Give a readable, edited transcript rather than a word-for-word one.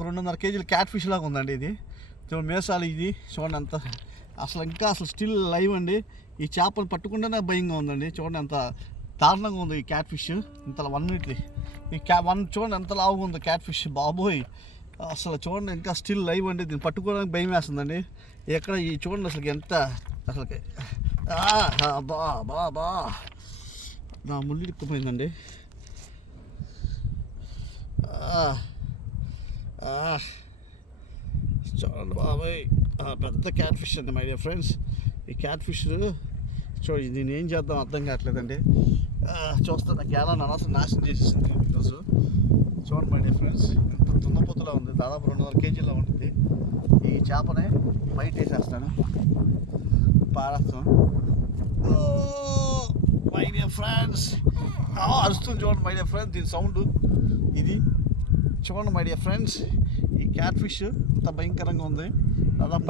2.5 కేజీల cat fish లాగా ఉందండి ఇది. చూడండి మేసాలు ఇది చూడండి అంత అసలు స్టిల్ లైవ్ అండి. ఈ చేపలు పట్టుకుంటేనే భయంగా ఉందండి. చూడండి ఎంత దారుణంగా ఉంది ఈ క్యాట్ ఫిష్. ఇంత 1 మినిట్లీ ఈ చూడండి ఎంత లావుగా ఉంది క్యాట్ ఫిష్ బాబోయ్. అసలు చూడండి ఇంకా స్టిల్ లైవ్ అండి. దీన్ని పట్టుకోవడానికి భయం వేస్తుందండి. ఎక్కడ ఈ చూడండి అసలుకి ఎంత అసలుకి బా నా ముళ్ళు ఇరుక్కుపోయిందండి. చూడండి బాబాయ్ పెద్ద క్యాట్ ఫిష్ అండి మై డియర్ ఫ్రెండ్స్. ఈ క్యాట్ ఫిష్ చూడండి దీన్ని ఏం చేద్దాం అర్థం కావట్లేదండి. చూస్తున్న గ్యాలను అనవసరం నాశనం చేసేసింది ఈరోజు. చూడండి మై డియర్ ఫ్రెండ్స్ ఇంత దున్నపోతులా ఉంది. దాదాపు 2.5 కేజీలా ఉంటుంది. ఈ చేపనే బయట వేసేస్తాను పారేస్తాను. మై డియర్ ఫ్రెండ్స్ అరుస్తుంది చూడండి మై డియర్ ఫ్రెండ్స్. దీని సౌండ్ ఇది చూడండి మై డియర్ ఫ్రెండ్స్. ఈ క్యాట్ ఫిష్ ఇంత భయంకరంగా ఉంది. దాదాపు